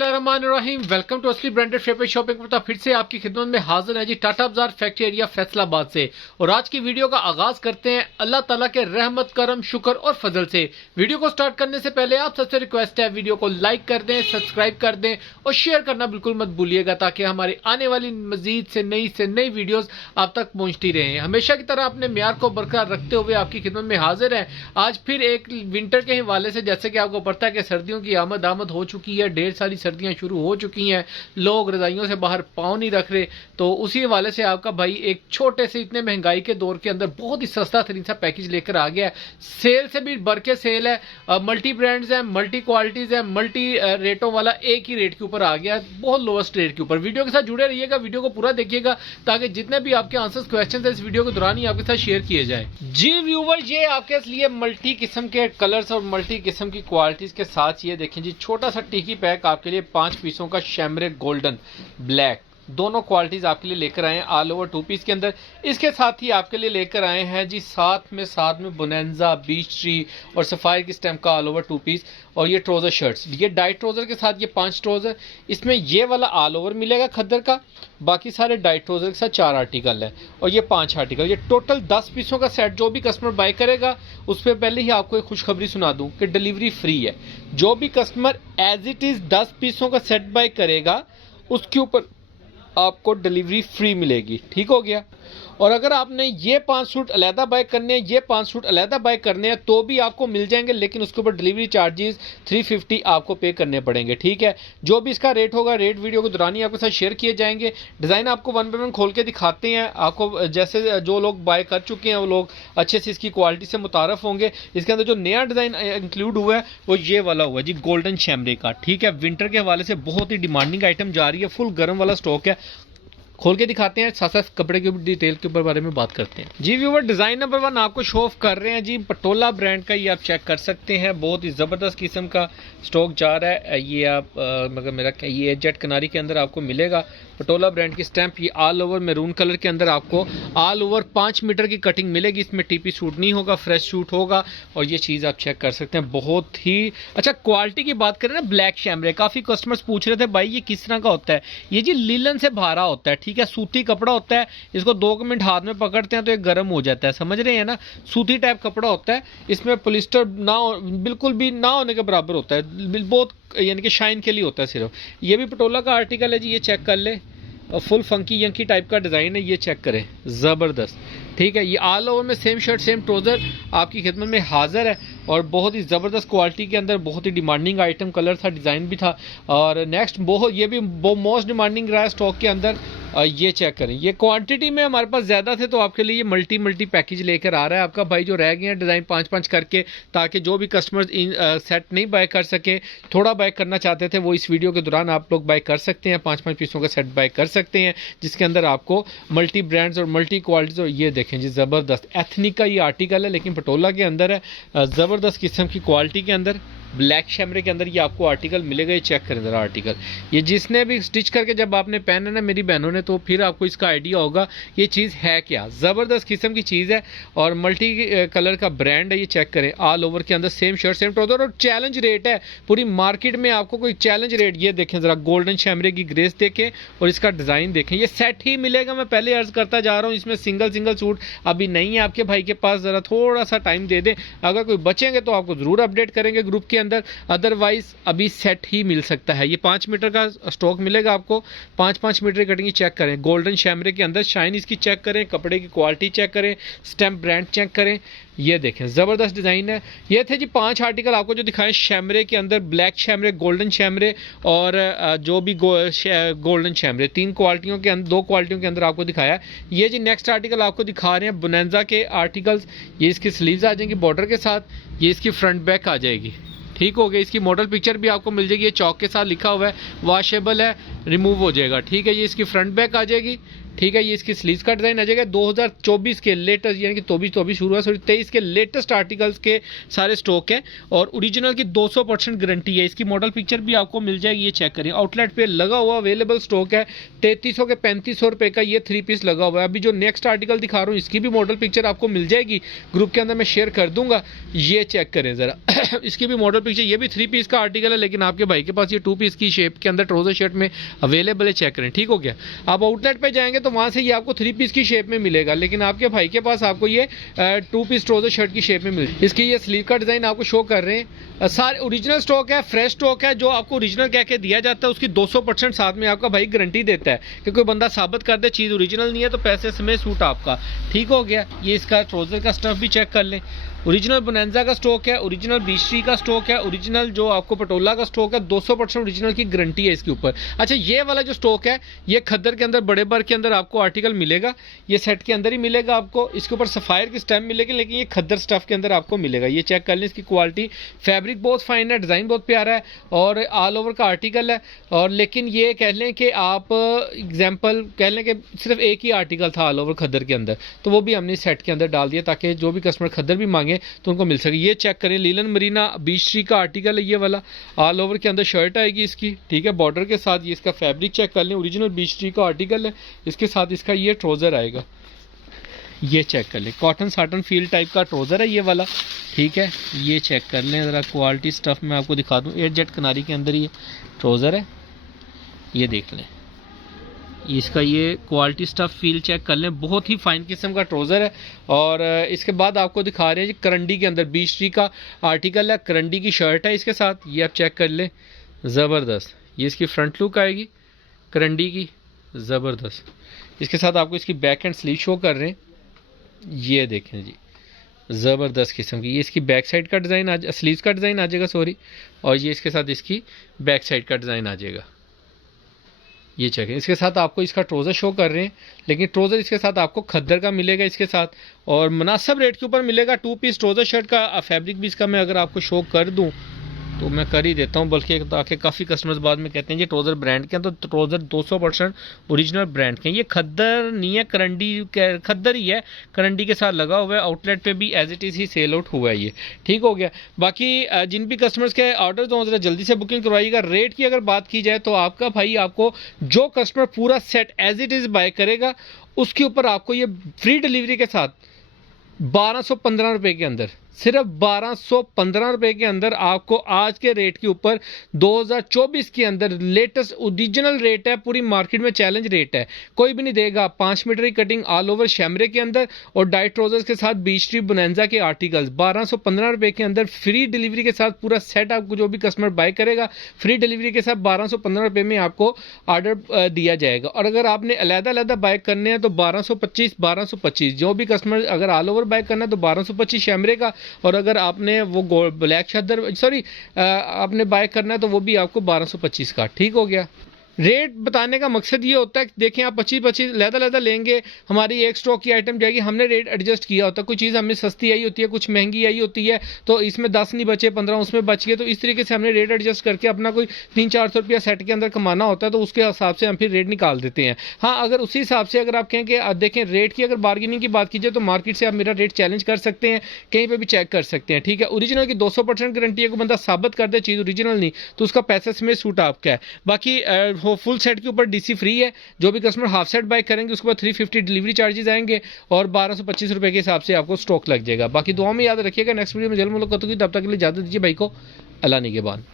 Rahim welcome to असली branded फेपर shopping पर फिर से आपकी खिदमत में हाजिर है जी टाटा बाजार फैक्ट्री एरिया फैसलाबाद से। और आज की वीडियो का आगाज करते हैं अल्लाह ताला के रहमत करम शुक्र और फजल से। वीडियो को स्टार्ट करने से पहले आप सबसे रिक्वेस्ट है वीडियो को लाइक कर दें, सब्सक्राइब कर दें और शेयर करना बिल्कुल मत भूलिएगा ताकि हमारी आने वाली मजीद से नई वीडियोस आप तक पहुंचती रहे। हमेशा की तरह अपने म्यार को बरकरार रखते हुए आपकी खिदमत में हाजिर है आज फिर एक विंटर के हवाले से। जैसे कि आपको पता है कि सर्दियों की आमद हो चुकी है, ढेर सारी सर्दियां शुरू हो चुकी हैं, लोग रजाइयों से बाहर पांव नहीं रख रहे। तो उसी हवाले से आपका भाई एक छोटे से इतने महंगाई के दौर के अंदर बहुत ही सस्ता तरीन सा पैकेज लेकर आ गया है। सेल से भी बढ़ के सेल है, मल्टी ब्रांड्स है, मल्टी क्वालिटीज है, मल्टी रेटों वाला एक ही रेट के ऊपर आ गया है, बहुत लोएस्ट रेट के ऊपर। वीडियो के साथ जुड़े रहिएगा, वीडियो को पूरा देखिएगा ताकि जितने भी आपके आंसर्स क्वेश्चन है इस वीडियो के दौरान ही आपके साथ शेयर किए जाए। जी व्यूवर, ये आपके लिए मल्टी किस्म के कलर्स और मल्टी किस्म की क्वालिटीज के साथ ये देखें जी, छोटा सा टिकी पैक आपके लिए 5 पीसों का शैमरे गोल्डन ब्लैक दोनों क्वालिटीज आपके लिए लेकर आए हैं ऑल ओवर 2 पीस के अंदर। इसके साथ ही आपके लिए लेकर आए हैं जी साथ में बोनेंजा, बीच ट्री और सफायर की स्टैम्प का ऑल ओवर 2 पीस। और ये ट्राउजर शर्ट्स, ये डाइट ट्राउजर के साथ ये 5 ट्राउजर, इसमें ये वाला ऑल ओवर मिलेगा खद्दर का, बाकी सारे डाइट ट्राउजर के साथ 4 आर्टिकल है और ये 5 आर्टिकल। ये टोटल 10 पीसों का सेट जो भी कस्टमर बाय करेगा उस पर पहले ही आपको एक खुशखबरी सुना दूं कि डिलीवरी फ्री है। जो भी कस्टमर एज इट इज 10 पीसों का सेट बाय करेगा उसके ऊपर आपको डिलीवरी फ्री मिलेगी। ठीक हो गया। और अगर आपने ये 5 सूट अलहदा बाय करने हैं, ये 5 सूट अलहदा बाय करने हैं तो भी आपको मिल जाएंगे, लेकिन उसके ऊपर डिलीवरी चार्जेस 350 आपको पे करने पड़ेंगे। ठीक है। जो भी इसका रेट होगा, रेट वीडियो के दौरान ही आपके साथ शेयर किए जाएंगे। डिज़ाइन आपको 1 बाय 1 खोल के दिखाते हैं आपको, जैसे जो लोग बाय कर चुके हैं वो लोग अच्छे से इसकी क्वालिटी से मुतारफ होंगे। इसके अंदर जो नया डिज़ाइन इंक्लूड हुआ है वो ये वाला हुआ है जी, गोल्डन शैमरे का। ठीक है। विंटर के हवाले से बहुत ही डिमांडिंग आइटम जा रही है, फुल गर्म वाला स्टॉक है। खोल के दिखाते हैं, साथ साथ कपड़े के डिटेल के ऊपर बारे में बात करते हैं। जी व्यूवर, डिजाइन नंबर 1 आपको शो ऑफ कर रहे हैं जी, पटोला ब्रांड का। ये आप चेक कर सकते हैं, बहुत ही जबरदस्त किस्म का स्टॉक जा रहा है। ये आप मगर मेरा ये जेट कनारी के अंदर आपको मिलेगा, पटोला ब्रांड की स्टैंप। ये ऑल ओवर मैरून कलर के अंदर आपको ऑल ओवर 5 मीटर की कटिंग मिलेगी। इसमें टीपी सूट नहीं होगा, फ्रेश सूट होगा। और ये चीज आप चेक कर सकते हैं, बहुत ही अच्छा। क्वालिटी की बात करें ना, ब्लैक शैमरे, काफी कस्टमर्स पूछ रहे थे भाई ये किस तरह का होता है। ये जी लिलन से भारा होता है। ठीक है। सूती कपड़ा होता है, इसको 2 मिनट हाथ में पकड़ते हैं तो ये गर्म हो जाता है, समझ रहे हैं ना। सूती टाइप कपड़ा होता है, इसमें पॉलिस्टर ना बिल्कुल भी ना होने के बराबर होता है, बहुत यानी कि शाइन के लिए होता है सिर्फ। ये भी पटोला का आर्टिकल है जी, ये चेक कर ले। और फुल फंकी यंकी टाइप का डिजाइन है, ये चेक करें, जबरदस्त। ठीक है। ये ऑल ओवर में सेम शर्ट सेम ट्राउजर आपकी खिदमत में हाजिर है और बहुत ही ज़बरदस्त क्वालिटी के अंदर, बहुत ही डिमांडिंग आइटम, कलर था, डिज़ाइन भी था। और नेक्स्ट बहुत ये भी मोस्ट डिमांडिंग रहा है स्टॉक के अंदर। ये चेक करें, ये क्वांटिटी में हमारे पास ज़्यादा थे तो आपके लिए ये मल्टी पैकेज लेकर आ रहा है आपका भाई। जो रह गए हैं डिज़ाइन 5-5 करके, ताकि जो भी कस्टमर्स सेट नहीं बाय कर सके, थोड़ा बाय करना चाहते थे, वो इस वीडियो के दौरान आप लोग बाय कर सकते हैं। 5-5 पीसों का सेट बाय कर सकते हैं जिसके अंदर आपको मल्टी ब्रांड्स और मल्टी क्वालिटीज़। और ये देखें जी, ज़बरदस्त एथनिक का ये आर्टिकल है, लेकिन पटोला के अंदर है, ज़बरदस्त किस्म की क्वालिटी के अंदर, ब्लैक शैमरे के अंदर ये आपको आर्टिकल मिलेगा। ये चेक करें जरा आर्टिकल, ये जिसने भी स्टिच करके जब आपने पहना ना मेरी बहनों ने, तो फिर आपको इसका आइडिया होगा ये चीज़ है क्या। ज़बरदस्त किस्म की चीज़ है और मल्टी कलर का ब्रांड है। ये चेक करें, ऑल ओवर के अंदर सेम शर्ट सेम ट्राउजर और चैलेंज रेट है पूरी मार्केट में, आपको कोई चैलेंज रेट। ये देखें जरा, गोल्डन शैमरे की ग्रेस देखें और इसका डिज़ाइन देखें। ये सेट ही मिलेगा, मैं पहले अर्ज करता जा रहा हूँ, इसमें सिंगल सूट अभी नहीं है आपके भाई के पास। ज़रा थोड़ा सा टाइम दे दें, अगर कोई बचेंगे तो आपको ज़रूर अपडेट करेंगे ग्रुप के अंदर, अदरवाइज अभी सेट ही मिल सकता है। ये 5 मीटर का स्टॉक मिलेगा आपको, 5-5 मीटर की कटिंग। चेक करें गोल्डन शैमरे के अंदर, शाइन इसकी चेक करें, कपड़े की क्वालिटी चेक करें, स्टैम्प ब्रांड चेक करें। ये देखें, ज़बरदस्त डिज़ाइन है। ये थे जी 5 आर्टिकल आपको जो दिखाएं शैमरे के अंदर, ब्लैक शैमरे, गोल्डन शैमरे और जो भी गोल्डन शैमरे, 3 क्वालिटियों के अंदर, 2 क्वालिटियों के अंदर आपको दिखाया। ये जी नेक्स्ट आर्टिकल आपको दिखा रहे हैं बोनेंजा के आर्टिकल्स। ये इसकी स्लीव्स आ जाएंगी बॉर्डर के साथ, ये इसकी फ्रंट बैक आ जाएगी। ठीक हो गया। इसकी मॉडल पिक्चर भी आपको मिल जाएगी, ये चौक के साथ लिखा हुआ है, वॉशेबल है, रिमूव हो जाएगा। ठीक है। ये इसकी फ्रंट बैक आ जाएगी। ठीक है। ये इसकी स्लीव्स का डिज़ाइन आ जाएगा। 2024 के लेटेस्ट, यानी कि 24 शुरू हुआ, 23 के लेटेस्ट आर्टिकल्स के सारे स्टॉक हैं और ओरिजिनल की 200% गारंटी है। इसकी मॉडल पिक्चर भी आपको मिल जाएगी, ये चेक करें। आउटलेट पे लगा हुआ अवेलेबल स्टॉक है। 3300 के 3500 रुपये का ये 3 पीस लगा हुआ है। अभी जो नेक्स्ट आर्टिकल दिखा रहा हूँ इसकी भी मॉडल पिक्चर आपको मिल जाएगी, ग्रुप के अंदर मैं शेयर कर दूंगा। ये चेक करें ज़रा इसकी भी मॉडल पिक्चर। ये भी 3 पीस का आर्टिकल है, लेकिन आपके भाई के पास ये 2 पीस की शेप के अंदर ट्राउजर शर्ट में अवेलेबल है, चेक करें। ठीक हो गया। आप आउटलेट पे जाएंगे तो वहां से ये आपको 3 पीस की शेप में मिलेगा, लेकिन आपके भाई के पास आपको ये 2 पीस ट्राउजर शर्ट की शेप में मिलेगी। इसकी ये स्लीव का डिजाइन आपको शो कर रहे हैं। सारे ओरिजिनल स्टॉक है, फ्रेश स्टॉक है। जो आपको ओरिजिनल कह के दिया जाता है उसकी 200% साथ में आपका भाई गारंटी देता है कि कोई बंदा साबित कर दे चीज ओरिजिनल नहीं है तो पैसे समेत सूट आपका। ठीक हो गया। ये इसका ट्राउजर का स्टफ भी चेक कर लें। ओरिजिनल बोनांजा का स्टॉक है, ओरिजिनल बीस्ट्री का स्टॉक है, ओरिजिनल जो आपको पटोला का स्टॉक है। 200% ओरिजिनल की गारंटी है इसके ऊपर। अच्छा, ये वाला जो स्टॉक है ये खद्दर के अंदर बड़े बर के अंदर आपको आर्टिकल मिलेगा। ये सेट के अंदर ही मिलेगा आपको। इसके ऊपर सफायर की स्टैम्प मिलेगी, लेकिन ये खद्दर स्टफ के अंदर आपको मिलेगा। ये चेक कर लें। इसकी क्वालिटी, फैब्रिक बहुत फाइन है, डिज़ाइन बहुत प्यारा है और ऑल ओवर का आर्टिकल है। और लेकिन ये कह लें कि आप एग्जाम्पल कह लें कि सिर्फ एक ही आर्टिकल था ऑल ओवर खद्दर के अंदर, तो वो भी हमने सेट के अंदर डाल दिया ताकि जो भी कस्टमर खद्दर भी मांगे तो उनको मिल सके। ये चेक करें। लीलन मरीना बीस्ट्री का आर्टिकल है ये वाला। ऑल ओवर के अंदर शर्ट आएगी इसकी। ठीक है, बॉर्डर के साथ। ये इसका फैब्रिक चेक कर लें। ओरिजिनल बीस्ट्री का आर्टिकल है। इसके साथ इसका ये ट्राउजर आएगा। ये चेक कर लें। कॉटन साटन फील टाइप का ट्राउजर है ये वाला। ठीक है, ये चेक कर लें ज़रा। क्वालिटी स्टफ मैं आपको दिखा दूँ। 8 जेट किनारी के अंदर ये ट्राउजर है। ये देख लें। इसका ये क्वालिटी स्टफ फील चेक कर लें। बहुत ही फाइन किस्म का ट्राउजर है। और इसके बाद आपको दिखा रहे हैं जी करंडी के अंदर बीस्ट्री का आर्टिकल है। करंडी की शर्ट है इसके साथ। ये आप चेक कर लें। ज़बरदस्त। ये इसकी फ्रंट लुक आएगी करंडी की, ज़बरदस्त। इसके साथ आपको इसकी बैक एंड स्लीव शो कर रहे हैं। ये देखें जी, ज़बरदस्त किस्म की। ये इसकी बैक साइड का डिज़ाइन आ, स्लीव्स का डिज़ाइन आ जाएगा, सॉरी। और ये इसके साथ इसकी बैक साइड का डिज़ाइन आ जाएगा। ये चेक है। इसके साथ आपको इसका ट्राउजर शो कर रहे हैं, लेकिन ट्राउजर इसके साथ आपको खद्दर का मिलेगा इसके साथ और मुनासिब रेट के ऊपर मिलेगा। 2 पीस ट्राउजर शर्ट का फैब्रिक भी इसका मैं अगर आपको शो कर दूं तो मैं कर ही देता हूं, बल्कि ताकि काफ़ी कस्टमर्स बाद में कहते हैं ये ट्राउजर ब्रांड के हैं, तो ट्राउजर 200% ओरिजिनल ब्रांड के हैं। ये खद्दर नहीं है, करंडी, खद्दर ही है, करंडी के साथ लगा हुआ है। आउटलेट पे भी एज इट इज़ ही सेल आउट हुआ है ये। ठीक हो गया। बाकी जिन भी कस्टमर्स के ऑर्डर तो ज़रा जल्दी से बुकिंग करवाइएगा। रेट की अगर बात की जाए तो आपका भाई आपको जो कस्टमर पूरा set as it is buy करेगा उसके ऊपर आपको ये फ्री डिलीवरी के साथ 1215 रुपये के अंदर, सिर्फ 1215 रुपये के अंदर आपको आज के रेट के ऊपर 2024 के अंदर लेटेस्ट ओरिजिनल रेट है। पूरी मार्केट में चैलेंज रेट है, कोई भी नहीं देगा। 5 मीटर की कटिंग ऑल ओवर शैमरे के अंदर और डाइट ट्राउजर्स के साथ बीस्ट्री बोनांजा के आर्टिकल्स 1215 रुपये के अंदर फ्री डिलीवरी के साथ पूरा सेट आपको जो भी कस्टमर बाय करेगा फ्री डिलीवरी के साथ 1215 रुपये में आपको ऑर्डर दिया जाएगा। और अगर आपने अलग-अलग बाय करने हैं तो 1225 जो भी कस्टमर अगर ऑल ओवर बाय करना है तो 1225 शैमरे का, और अगर आपने वो ब्लैक चादर आपने बाय करना है तो वो भी आपको 1225 का। ठीक हो गया। रेट बताने का मकसद ये होता है कि देखें आप 25 लहदा लेंगे, हमारी एक स्टॉक की आइटम जाएगी, हमने रेट एडजस्ट किया होता है। कोई चीज़ हमें सस्ती आई होती है, कुछ महंगी आई होती है, तो इसमें 10 नहीं बचे 15 उसमें बच गए, तो इस तरीके से हमने रेट एडजस्ट करके अपना कोई 300-400 रुपया सेट के अंदर कमाना होता है, तो उसके हिसाब से हम फिर रेट निकाल देते हैं। हाँ, अगर उसी हिसाब से अगर आप कहें कि देखें रेट की अगर बार्गेनिंग की बात कीजिए तो मार्केट से आप मेरा रेट चैलेंज कर सकते हैं, कहीं पर भी चेक कर सकते हैं। ठीक है, ओरिजिनल की 200% गारंटी है। कोई बंदा साबित कर दे चीज़ ओरिजिनल नहीं तो उसका पैसा समेत सूट आपका है। बाकी फुल सेट के ऊपर डीसी फ्री है। जो भी कस्टमर हाफ सेट बाय करेंगे उसके बाद 350 डिलीवरी चार्जेस आएंगे और 1225 रुपए के हिसाब से आपको स्टॉक लग जाएगा। बाकी दुआ में याद रखिएगा। नेक्स्ट वीडियो में जल्द मुलाकात होगी, तब तक के लिए इजाजत दीजिए भाई को। अल्लाह निगहबान।